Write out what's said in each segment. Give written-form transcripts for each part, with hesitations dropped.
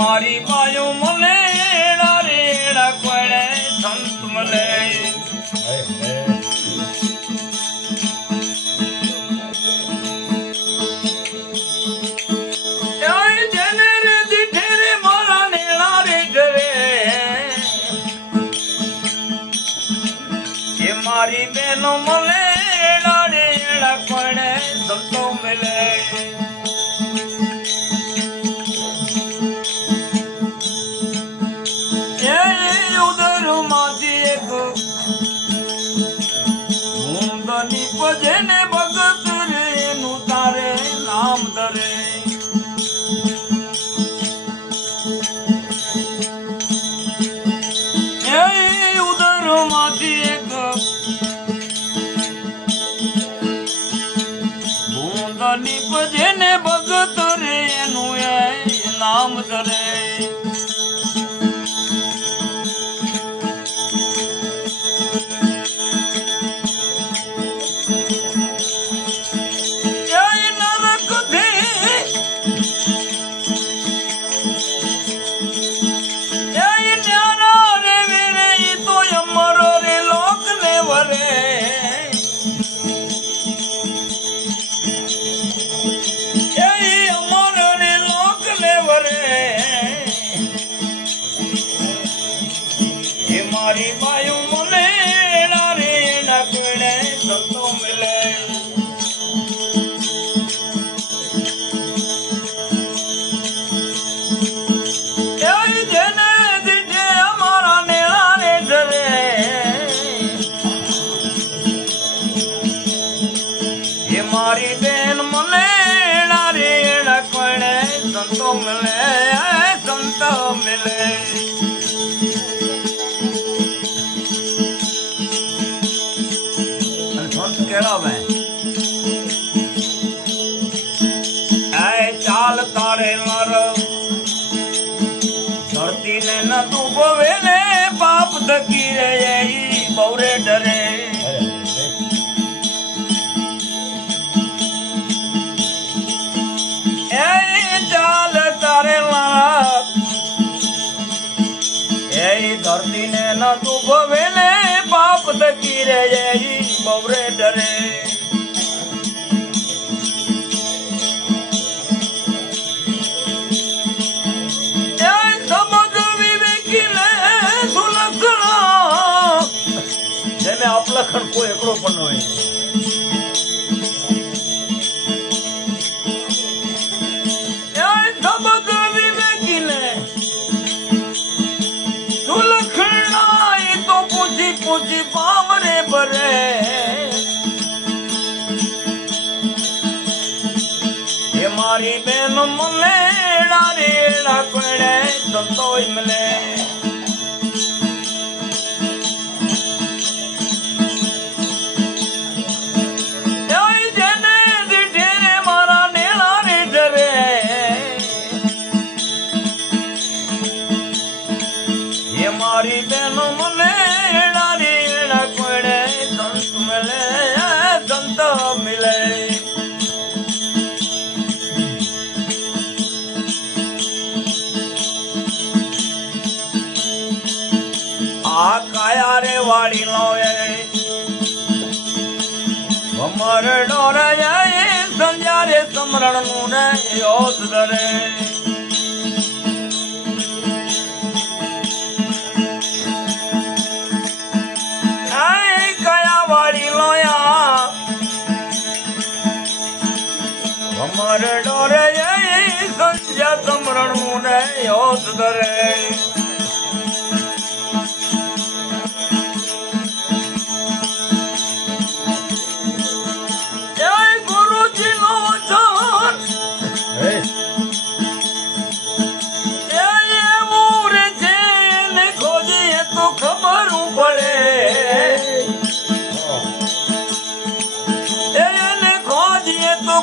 મારી બાયું મને રેડા કોણે સંત મળે જેને રે દીઠે રે મારા નેણા રે ડરે એ મારી બેનો મને રેડા કોણે સંતો મળે જેને ભગત રે નું તારે નામ ધરે એ ઉદર માંથી એક બૂંદ નીપ જેને ભગત રે નું એ નામ ધરે મારી બાયું મને રેડા કોણે સંતો મળે જેને દીઠે અમારા નેણા રે ડરે એ મારી બેન મને રેડા કોણે સંતો મળે સંતો મળે ચાલ તારે માર ધરતી ને ન ડૂબવે ને પાપ ધકી રે બહુરે ડરે ચાલ તારે મારા ધરતી ને ન ડૂબવે ને પાપ ધકી રે બહુરે ડરે અપલખન કોઈ એકલો પણ હોય તો પૂછી પૂછી પામરે ભરે એ મારી બેન મને રેડા કોણે સંતોય મળે મારી બેનો મને રેડા કોણે સંત મળે સંત મળે આ કાયા રે વાળી લો ભમર ડોરે સંજ્યા રે સમરણ નું ને યોદ ધરે ભમર ડોરે સંજ્યા સમરણ નું ને યોદ ધરે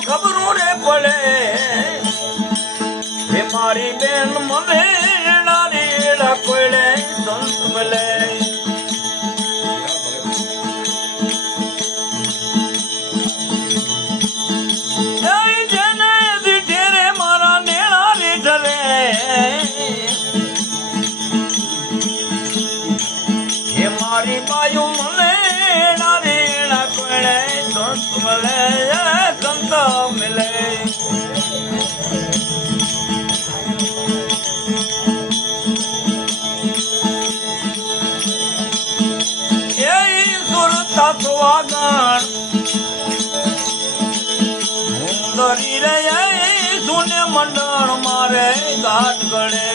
ખબરું રે પડે હે મારી બેન મને રેડા કોણે સંત મળે જેને દીઠે રે મારા નેણા રે ડરે મારે ઘાટ ગળે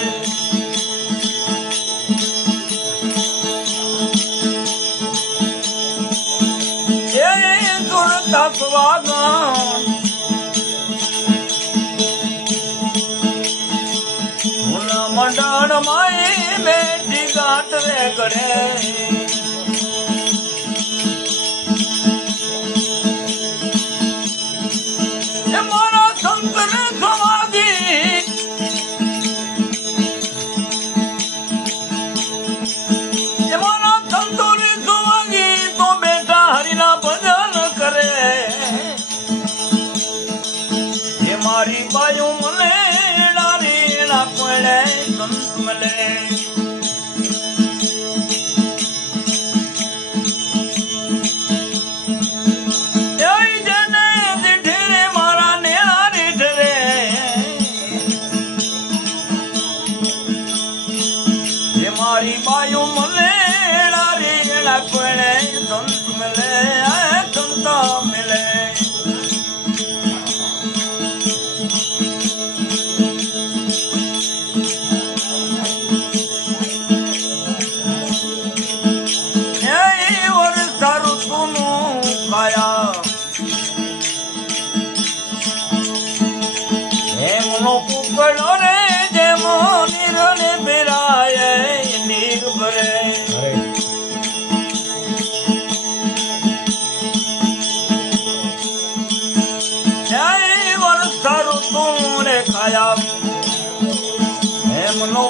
એ દુર્તા સ્વાગણ મંડળ માઈ બેટી ગાંઠ રે ગળે મારી બાયું મને ડારી ના પડે સંત મળે જને દીઠે રે મારા નેળા રીઠ રે એ મારી બાયું મને ડારી ના પડે સંત મળે સંત મળે એમનો કુકડો રે જેમો નિરને પેરાય નીર ભરે વર્ષા ઋતુ રે ખાયા એમનો